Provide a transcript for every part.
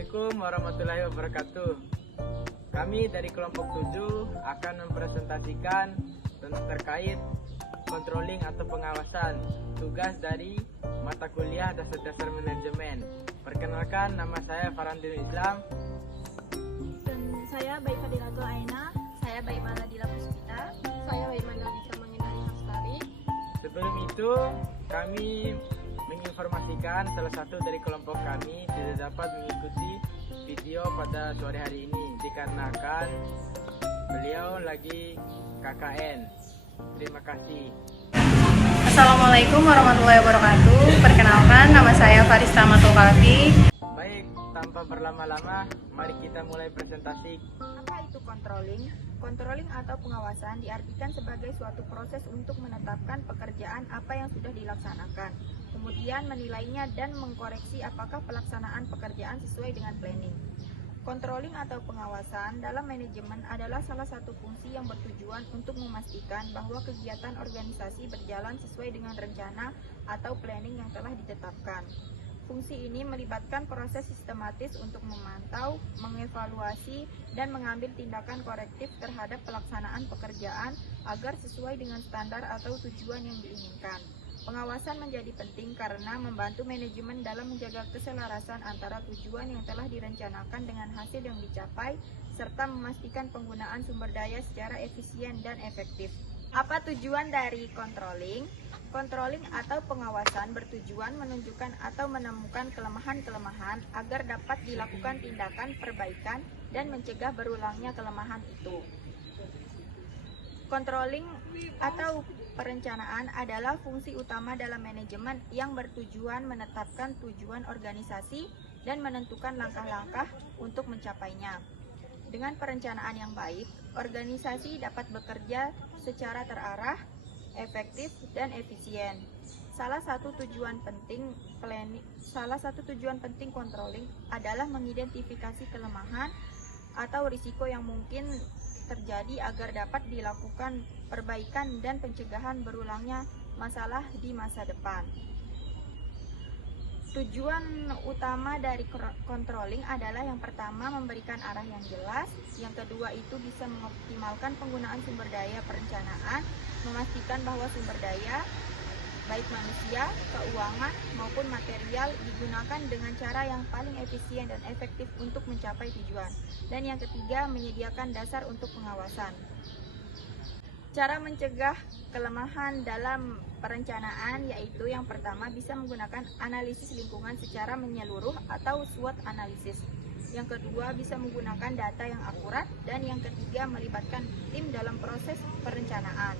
Assalamualaikum warahmatullahi wabarakatuh. Kami dari kelompok 7 akan mempresentasikan terkait controlling atau pengawasan tugas dari mata kuliah dasar-dasar manajemen. Perkenalkan, nama saya Farandun Islam. Dan saya Baik Fadilatul Aina. Saya Baik Maladila Puspita. Saya Baik Mandalika Mengenali Hastari. Sebelum itu, kami menginformasikan salah satu dari kelompok kami tidak dapat mengikuti video pada sore hari ini dikarenakan beliau lagi KKN. Terima kasih. Assalamualaikum warahmatullahi wabarakatuh. Perkenalkan, nama saya Farista Matulkafi. Baik, tanpa berlama-lama, mari kita mulai presentasi. Apa itu controlling? Controlling atau pengawasan diartikan sebagai suatu proses untuk menetapkan pekerjaan apa yang sudah dilaksanakan, kemudian menilainya dan mengkoreksi apakah pelaksanaan pekerjaan sesuai dengan planning. Controlling atau pengawasan dalam manajemen adalah salah satu fungsi yang bertujuan untuk memastikan bahwa kegiatan organisasi berjalan sesuai dengan rencana atau planning yang telah ditetapkan. Fungsi ini melibatkan proses sistematis untuk memantau, mengevaluasi, dan mengambil tindakan korektif terhadap pelaksanaan pekerjaan agar sesuai dengan standar atau tujuan yang diinginkan. Pengawasan menjadi penting karena membantu manajemen dalam menjaga keselarasan antara tujuan yang telah direncanakan dengan hasil yang dicapai, serta memastikan penggunaan sumber daya secara efisien dan efektif. Apa tujuan dari controlling? Controlling atau pengawasan bertujuan menunjukkan atau menemukan kelemahan-kelemahan agar dapat dilakukan tindakan perbaikan dan mencegah berulangnya kelemahan itu. Controlling atau perencanaan adalah fungsi utama dalam manajemen yang bertujuan menetapkan tujuan organisasi dan menentukan langkah-langkah untuk mencapainya. Dengan perencanaan yang baik, organisasi dapat bekerja secara terarah, efektif, dan efisien. Salah satu tujuan penting controlling adalah mengidentifikasi kelemahan atau risiko yang mungkin terjadi agar dapat dilakukan perbaikan dan pencegahan berulangnya masalah di masa depan. Tujuan utama dari controlling adalah yang pertama memberikan arah yang jelas, yang kedua itu bisa mengoptimalkan penggunaan sumber daya perencanaan, memastikan bahwa sumber daya baik manusia, keuangan maupun material digunakan dengan cara yang paling efisien dan efektif untuk mencapai tujuan. Dan yang ketiga, menyediakan dasar untuk pengawasan. Cara mencegah kelemahan dalam perencanaan yaitu yang pertama bisa menggunakan analisis lingkungan secara menyeluruh atau SWOT analisis. Yang kedua bisa menggunakan data yang akurat dan yang ketiga melibatkan tim dalam proses perencanaan.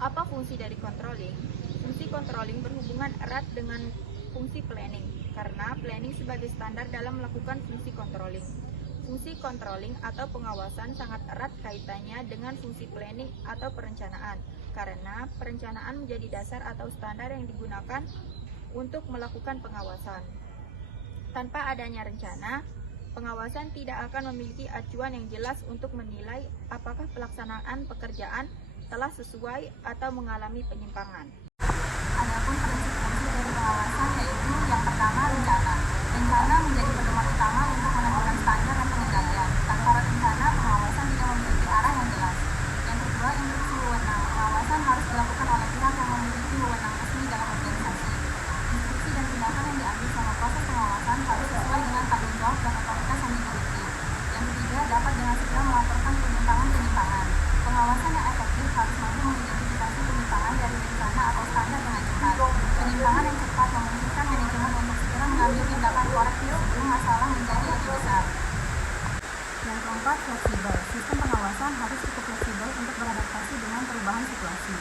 Apa fungsi dari controlling? Fungsi controlling berhubungan erat dengan fungsi planning karena planning sebagai standar dalam melakukan fungsi controlling. Fungsi controlling atau pengawasan sangat erat kaitannya dengan fungsi planning atau perencanaan karena perencanaan menjadi dasar atau standar yang digunakan untuk melakukan pengawasan. Tanpa adanya rencana, pengawasan tidak akan memiliki acuan yang jelas untuk menilai apakah pelaksanaan pekerjaan telah sesuai atau mengalami penyimpangan. Adapun prinsip fungsi dari pengawasan yaitu yang pertama rencana. Rencana menjadi pedoman utama untuk menentukan standar dan pengendalian. Tanpa rencana, pengawasan tidak memiliki arah yang jelas. Yang kedua, instruksi wewenang. Pengawasan harus dilakukan oleh pihak yang memiliki wewenang resmi dalam organisasi. Instruksi dan tindakan yang diambil selama proses pengawasan harus sesuai dengan tanggung jawab dan otoritas yang dimiliki. Yang ketiga, dapat dengan segera melaporkan penyimpangan-penyimpangan. Pengawasan yang efektif harus mampu mengidentifikasi penyimpangan dari rencana atau standar dengan cepat. Penyimpangan yang cepat memungkinkan manajemen untuk segera mengambil tindakan korektif sebelum masalah menjadi lebih besar. Yang keempat, fleksibel. Sistem pengawasan harus cukup fleksibel untuk beradaptasi dengan perubahan situasi.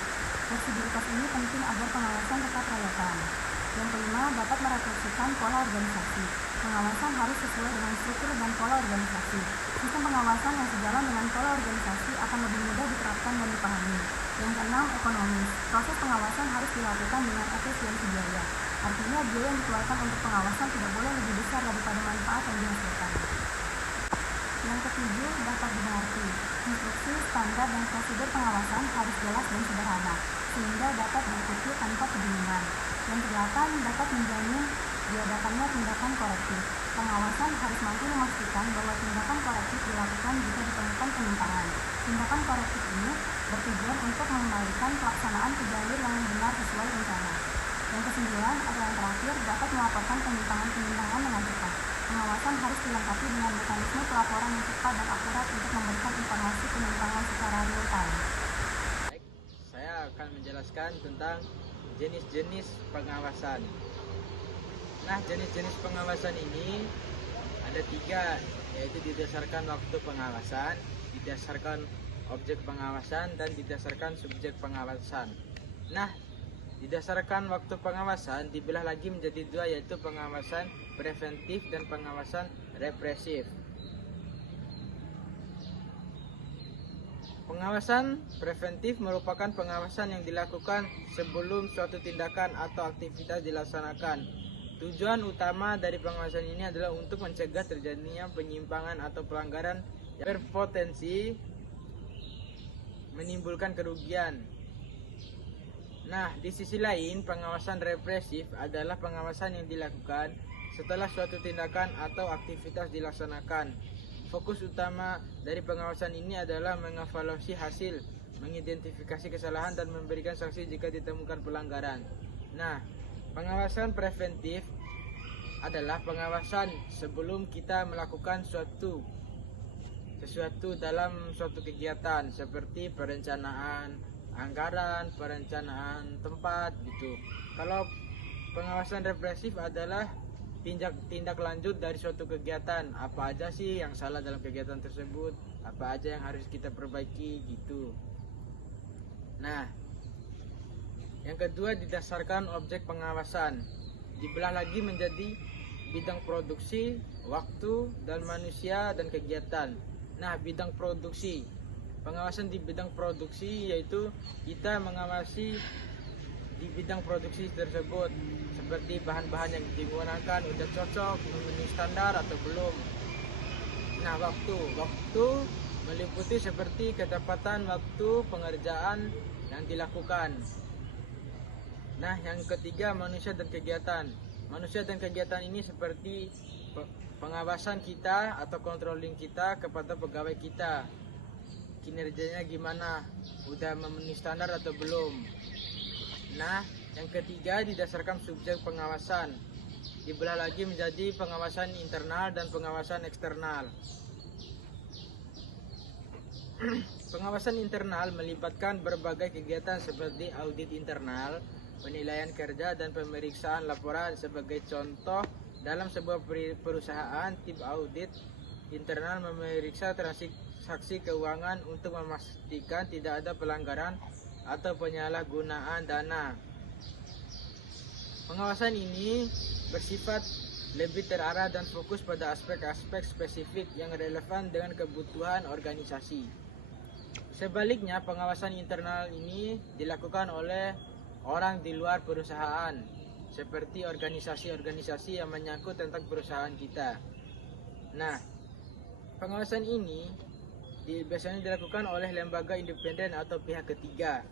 Fleksibilitas ini penting agar pengawasan tetap relevan. Yang kelima, dapat merefleksikan pola organisasi. Pengawasan harus sesuai dengan struktur dan pola organisasi. Sistem pengawasan yang sejalan dengan pola organisasi akan lebih mudah diterapkan dan dipahami. Yang keenam, ekonomis. Proses pengawasan harus dilakukan dengan efisiensi biaya. Artinya, biaya yang dikeluarkan untuk pengawasan tidak boleh lebih besar daripada manfaat yang dihasilkan. Yang ketujuh, dapat dimengerti. Instruksi, standar, dan prosedur pengawasan harus jelas dan sederhana, sehingga dapat diikuti tanpa kebingungan. Yang kedelapan, dapat menjamin diadakannya tindakan korektif. Pengawasan harus mampu memastikan bahwa tindakan korektif dilakukan jika ditemukan penyimpangan. Tindakan korektif ini bertujuan untuk mengembalikan pelaksanaan ke jalur yang benar sesuai rencana. Yang kesembilan atau yang terakhir, dapat melaporkan penyimpangan-penyimpangan dengan cepat. Pengawasan harus dilengkapi dengan mekanisme pelaporan yang cepat dan akurat untuk memberikan informasi penyimpangan secara real time. Baik, saya akan menjelaskan tentang jenis-jenis pengawasan. Nah, jenis-jenis pengawasan ini ada 3, yaitu didasarkan waktu pengawasan, didasarkan objek pengawasan, dan didasarkan subjek pengawasan. Nah, didasarkan waktu pengawasan dibelah lagi menjadi 2, yaitu pengawasan preventif dan pengawasan represif. Pengawasan preventif merupakan pengawasan yang dilakukan sebelum suatu tindakan atau aktivitas dilaksanakan. Tujuan utama dari pengawasan ini adalah untuk mencegah terjadinya penyimpangan atau pelanggaran yang berpotensi menimbulkan kerugian. Nah, di sisi lain, pengawasan represif adalah pengawasan yang dilakukan setelah suatu tindakan atau aktivitas dilaksanakan. Fokus utama dari pengawasan ini adalah mengevaluasi hasil, mengidentifikasi kesalahan, dan memberikan sanksi jika ditemukan pelanggaran. Nah, pengawasan preventif adalah pengawasan sebelum kita melakukan sesuatu dalam suatu kegiatan seperti perencanaan anggaran, perencanaan tempat gitu. Kalau pengawasan represif adalah tindak lanjut dari suatu kegiatan. Apa aja sih yang salah dalam kegiatan tersebut? Apa aja yang harus kita perbaiki gitu. Nah, yang kedua didasarkan objek pengawasan. Dibelah lagi menjadi bidang produksi, waktu, dan manusia dan kegiatan. Nah, bidang produksi. Pengawasan di bidang produksi yaitu kita mengawasi di bidang produksi tersebut seperti bahan-bahan yang digunakan udah cocok, memenuhi standar atau belum. Nah, waktu meliputi seperti ketepatan waktu pengerjaan yang dilakukan. Nah, yang ketiga manusia dan kegiatan. Manusia dan kegiatan ini seperti pengawasan kita atau controlling kita kepada pegawai kita. Kinerjanya gimana? Udah memenuhi standar atau belum? Nah, yang ketiga didasarkan subjek pengawasan. Dibelah lagi menjadi pengawasan internal dan pengawasan eksternal. Pengawasan internal melibatkan berbagai kegiatan seperti audit internal, penilaian kerja, dan pemeriksaan laporan. Sebagai contoh, dalam sebuah perusahaan, tim audit internal memeriksa transaksi keuangan untuk memastikan tidak ada pelanggaran atau penyalahgunaan dana. Pengawasan ini bersifat lebih terarah dan fokus pada aspek-aspek spesifik yang relevan dengan kebutuhan organisasi. Sebaliknya, pengawasan internal ini dilakukan oleh orang di luar perusahaan, seperti organisasi-organisasi yang menyangkut tentang perusahaan kita. Nah, pengawasan ini biasanya dilakukan oleh lembaga independen atau pihak ketiga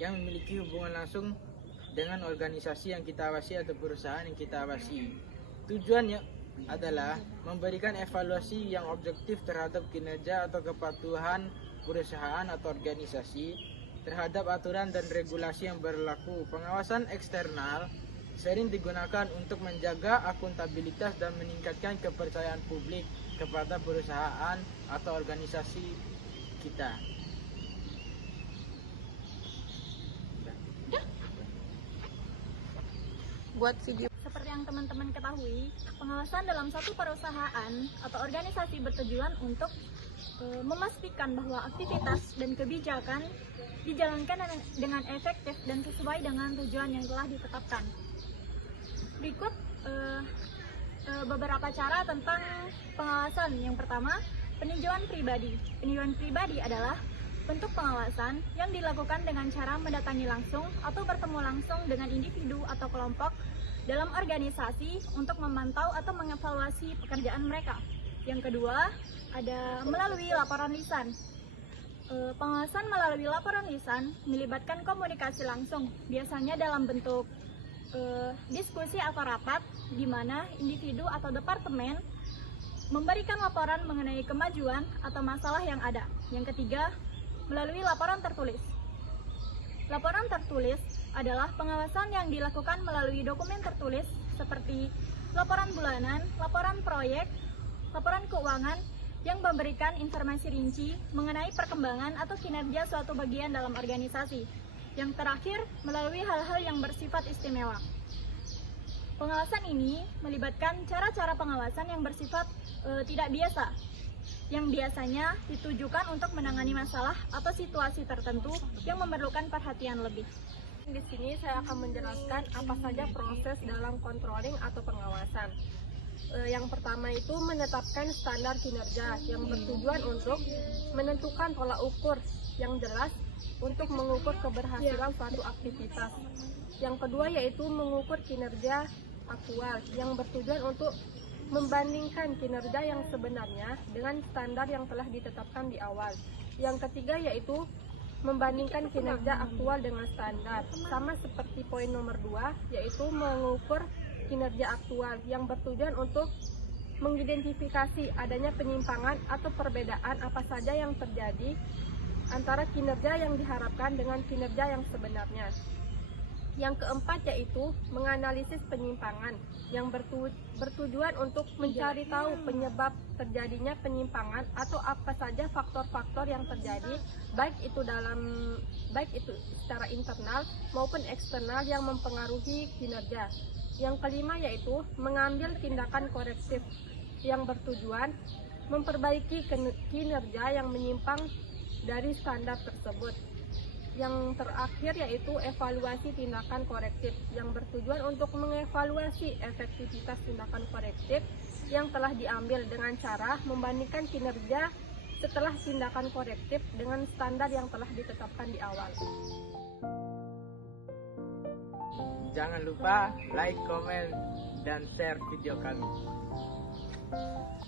yang memiliki hubungan langsung dengan organisasi yang kita awasi atau perusahaan yang kita awasi. Tujuannya adalah memberikan evaluasi yang objektif terhadap kinerja atau kepatuhan perusahaan atau organisasi terhadap aturan dan regulasi yang berlaku. Pengawasan eksternal sering digunakan untuk menjaga akuntabilitas dan meningkatkan kepercayaan publik kepada perusahaan atau organisasi kita. Buat video. Seperti yang teman-teman ketahui, pengawasan dalam satu perusahaan atau organisasi bertujuan untuk memastikan bahwa aktivitas dan kebijakan dijalankan dengan efektif dan sesuai dengan tujuan yang telah ditetapkan. Berikut beberapa cara tentang pengawasan. Yang pertama, peninjauan pribadi. Peninjauan pribadi adalah bentuk pengawasan yang dilakukan dengan cara mendatangi langsung atau bertemu langsung dengan individu atau kelompok dalam organisasi untuk memantau atau mengevaluasi pekerjaan mereka. Yang kedua, ada melalui laporan lisan. Pengawasan melalui laporan lisan melibatkan komunikasi langsung, biasanya dalam bentuk diskusi atau rapat di mana individu atau departemen memberikan laporan mengenai kemajuan atau masalah yang ada. Yang ketiga, melalui laporan tertulis. Laporan tertulis adalah pengawasan yang dilakukan melalui dokumen tertulis seperti laporan bulanan, laporan proyek, laporan keuangan yang memberikan informasi rinci mengenai perkembangan atau kinerja suatu bagian dalam organisasi. Yang terakhir, melalui hal-hal yang bersifat istimewa. Pengawasan ini melibatkan cara-cara pengawasan yang bersifat tidak biasa, yang biasanya ditujukan untuk menangani masalah atau situasi tertentu yang memerlukan perhatian lebih. Di sini saya akan menjelaskan apa saja proses dalam controlling atau pengawasan. Yang pertama itu menetapkan standar kinerja yang bertujuan untuk menentukan tolak ukur yang jelas untuk mengukur keberhasilan suatu aktivitas. Yang kedua yaitu mengukur kinerja aktual yang bertujuan untuk membandingkan kinerja yang sebenarnya dengan standar yang telah ditetapkan di awal. Yang ketiga yaitu membandingkan kinerja aktual dengan standar. Sama seperti poin nomor 2, yaitu mengukur kinerja aktual yang bertujuan untuk mengidentifikasi adanya penyimpangan atau perbedaan apa saja yang terjadi antara kinerja yang diharapkan dengan kinerja yang sebenarnya. Yang keempat yaitu menganalisis penyimpangan yang bertujuan untuk mencari tahu penyebab terjadinya penyimpangan atau apa saja faktor-faktor yang terjadi baik itu secara internal maupun eksternal yang mempengaruhi kinerja. Yang kelima yaitu mengambil tindakan korektif yang bertujuan memperbaiki kinerja yang menyimpang dari standar tersebut. Yang terakhir yaitu evaluasi tindakan korektif yang bertujuan untuk mengevaluasi efektivitas tindakan korektif yang telah diambil dengan cara membandingkan kinerja setelah tindakan korektif dengan standar yang telah ditetapkan di awal. Jangan lupa like, komen, dan share video kami.